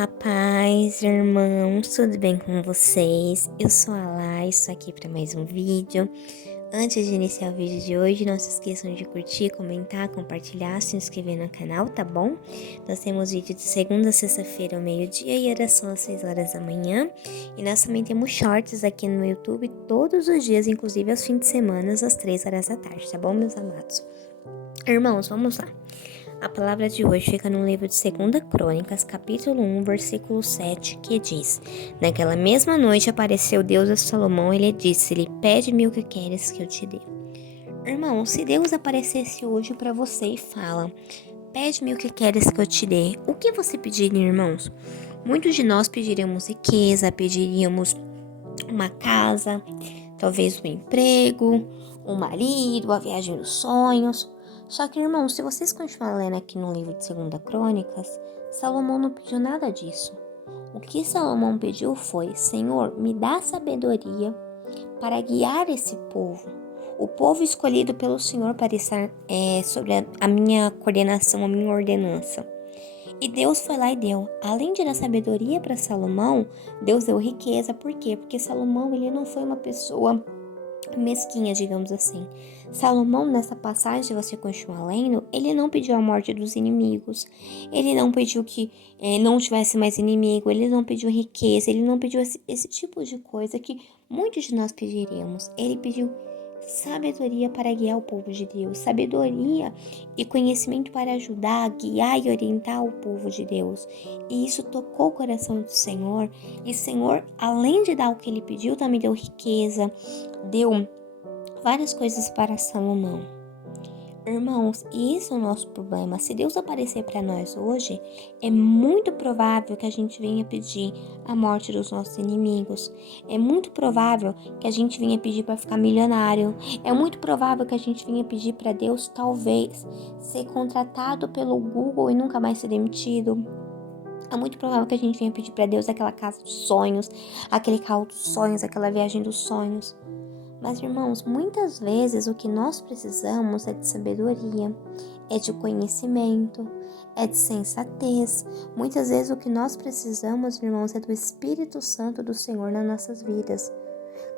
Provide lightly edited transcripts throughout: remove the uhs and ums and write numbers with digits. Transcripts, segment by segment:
A paz, irmãos, tudo bem com vocês? Eu sou a Lai, estou aqui para mais um vídeo. Antes de iniciar o vídeo de hoje, não se esqueçam de curtir, comentar, compartilhar, se inscrever no canal, tá bom? Nós temos vídeo de segunda a sexta-feira ao meio-dia e oração às 6 horas da manhã. E nós também temos shorts aqui no YouTube todos os dias, inclusive aos fins de semana, às 3 horas da tarde, tá bom, meus amados? Irmãos, vamos lá. A palavra de hoje fica no livro de 2 Crônicas, capítulo 1, versículo 7, que diz: Naquela mesma noite apareceu Deus a Salomão e lhe disse-lhe: Pede-me o que queres que eu te dê. Irmão, se Deus aparecesse hoje para você e fala: Pede-me o que queres que eu te dê, o que você pediria, irmãos? Muitos de nós pediríamos riqueza, pediríamos uma casa, talvez um emprego, um marido, a viagem dos sonhos. Só que, irmãos, se vocês continuarem lendo aqui no livro de 2 Crônicas, Salomão não pediu nada disso. O que Salomão pediu foi: Senhor, me dá sabedoria para guiar esse povo. O povo escolhido pelo Senhor para estar sobre a minha coordenação, a minha ordenança. E Deus foi lá e deu. Além de dar sabedoria para Salomão, Deus deu riqueza. Por quê? Porque Salomão, ele não foi uma pessoa mesquinha, digamos assim. Salomão, nessa passagem, se você continuar lendo, ele não pediu a morte dos inimigos, ele não pediu que não tivesse mais inimigo, ele não pediu riqueza, ele não pediu esse tipo de coisa que muitos de nós pediríamos. Ele pediu sabedoria para guiar o povo de Deus, sabedoria e conhecimento para ajudar, guiar e orientar o povo de Deus. E isso tocou o coração do Senhor. E o Senhor, além de dar o que ele pediu, também deu riqueza, deu várias coisas para Salomão. Irmãos, e esse é o nosso problema. Se Deus aparecer para nós hoje, é muito provável que a gente venha pedir a morte dos nossos inimigos. É muito provável que a gente venha pedir para ficar milionário. É muito provável que a gente venha pedir para Deus, talvez, ser contratado pelo Google e nunca mais ser demitido. É muito provável que a gente venha pedir para Deus aquela casa dos sonhos, aquele carro dos sonhos, aquela viagem dos sonhos. Mas, irmãos, muitas vezes o que nós precisamos é de sabedoria, é de conhecimento, é de sensatez. Muitas vezes o que nós precisamos, irmãos, é do Espírito Santo do Senhor nas nossas vidas.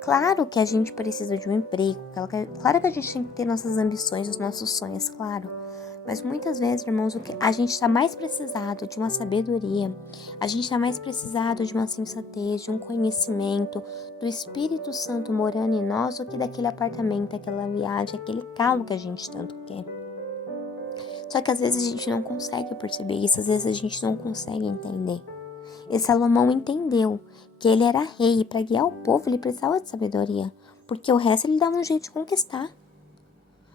Claro que a gente precisa de um emprego, claro que a gente tem que ter nossas ambições, os nossos sonhos, claro. Mas muitas vezes, irmãos, o que a gente está mais precisado de uma sabedoria, a gente está mais precisado de uma sensatez, de um conhecimento, do Espírito Santo morando em nós do que daquele apartamento, aquela viagem, aquele carro que a gente tanto quer. Só que às vezes a gente não consegue perceber isso, às vezes a gente não consegue entender. E Salomão entendeu que ele era rei e para guiar o povo ele precisava de sabedoria, porque o resto ele dava um jeito de conquistar.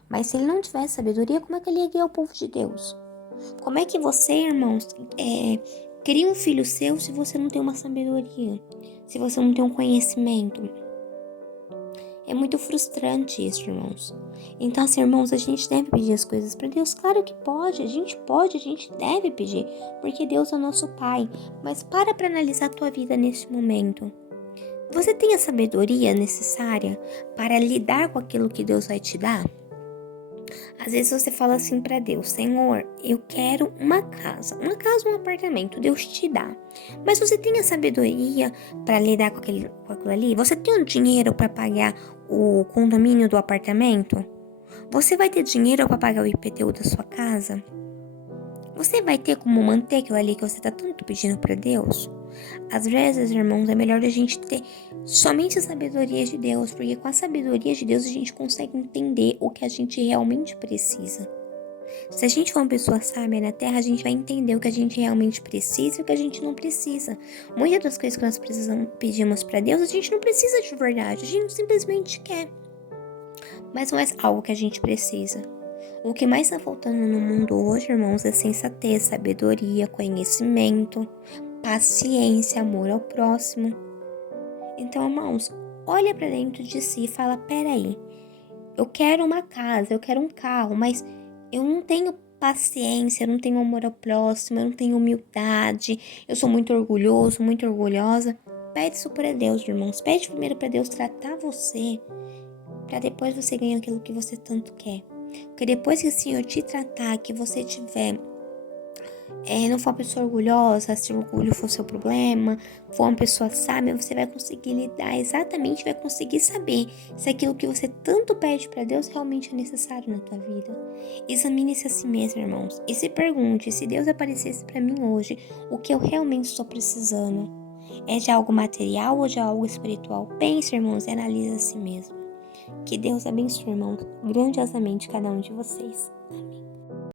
Mas se ele não tivesse sabedoria, como é que ele ia guiar o povo de Deus? Como é que você, irmãos, cria um filho seu se você não tem uma sabedoria? Se você não tem um conhecimento? É muito frustrante isso, irmãos. Então, assim, irmãos, a gente deve pedir as coisas para Deus. Claro que pode, a gente deve pedir, porque Deus é o nosso Pai. Mas para analisar a tua vida nesse momento. Você tem a sabedoria necessária para lidar com aquilo que Deus vai te dar? Às vezes você fala assim para Deus: Senhor, eu quero uma casa, um apartamento, Deus te dá. Mas você tem a sabedoria para lidar com aquilo ali? Você tem o dinheiro para pagar o condomínio do apartamento? Você vai ter dinheiro para pagar o IPTU da sua casa? Você vai ter como manter aquilo ali que você está tanto pedindo para Deus? Às vezes, irmãos, é melhor a gente ter somente a sabedoria de Deus, porque com a sabedoria de Deus a gente consegue entender o que a gente realmente precisa. Se a gente for uma pessoa sábia na Terra, a gente vai entender o que a gente realmente precisa e o que a gente não precisa. Muitas das coisas que nós pedimos para Deus, a gente não precisa de verdade, a gente simplesmente quer. Mas não é algo que a gente precisa. O que mais está faltando no mundo hoje, irmãos, é sensatez, sabedoria, conhecimento, paciência, amor ao próximo. Então, irmãos, olha para dentro de si e fala: peraí, eu quero uma casa, eu quero um carro, mas eu não tenho paciência, eu não tenho amor ao próximo, eu não tenho humildade, eu sou muito orgulhoso, muito orgulhosa. Pede isso para Deus, irmãos. Pede primeiro para Deus tratar você, para depois você ganhar aquilo que você tanto quer. Porque depois que o Senhor te tratar, que você tiver não for uma pessoa orgulhosa, se o orgulho for seu problema, for uma pessoa sábia, você vai conseguir lidar exatamente, vai conseguir saber se aquilo que você tanto pede para Deus realmente é necessário na tua vida. Examine-se a si mesmo, irmãos, e se pergunte: se Deus aparecesse para mim hoje, o que eu realmente estou precisando? É de algo material ou de algo espiritual? Pense, irmãos, e analise a si mesmo. Que Deus abençoe, irmãos, grandiosamente cada um de vocês. Amém.